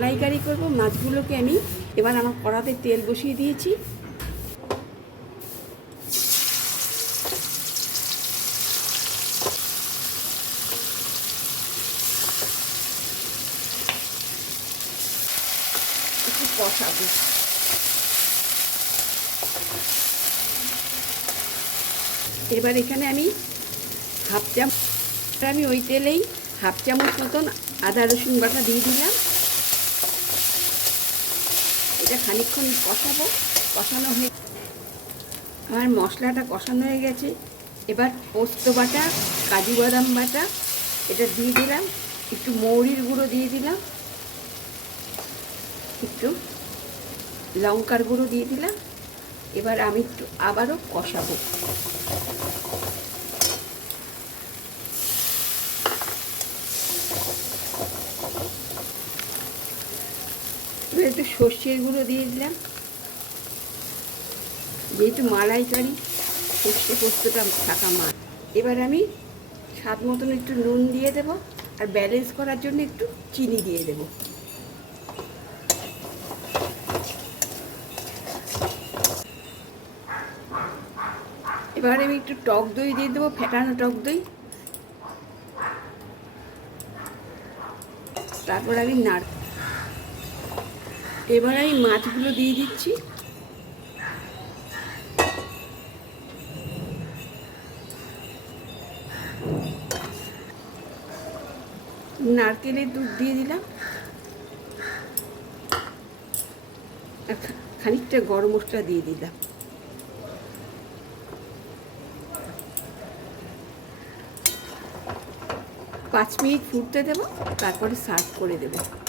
মালাইকারি করব। মাছগুলোকে আমি এবার আমার কড়াতে তেল বসিয়ে দিয়েছি। একটু কষাবো। এবার এখানে আমি হাফ চামচ আমি ওই তেলেই হাফ চামচ মতন আদা রসুন বাটা দিয়ে দিলাম। এটা খানিকক্ষণ কষাবো। কষানো হয়ে আমার মশলাটা কষানো হয়ে গেছে। এবার পোস্ত বাটা, কাজু বাদাম বাটা, এটা দিয়ে দিলাম। একটু মৌরির গুঁড়ো দিয়ে দিলাম। একটু লঙ্কার গুঁড়ো দিয়ে দিলাম। এবার আমি একটু আবারও কষাবো। এবার একটু সর্ষের গুঁড়ো দিয়ে দিলাম। যেহেতু মালাইকারি, সর্ষে পোস্তটা থাকা মাছ এবার আমি স্বাদ মতন একটু নুন দিয়ে দেব আর ব্যালেন্স করার জন্য একটু চিনি দিয়ে দেব। এবার আমি একটু টক দই দিয়ে দেবো, ফেটানো টক দই। তারপর আমি নাড় এবার আমি মাছগুলো দিয়ে দিচ্ছি। নারকেলের দুধ দিয়ে দিলাম। খানিকটা গরম মশলা দিয়ে দিলাম। পাঁচ মিনিট ফুটতে দেবো, তারপরে সার্ভ করে দেবো।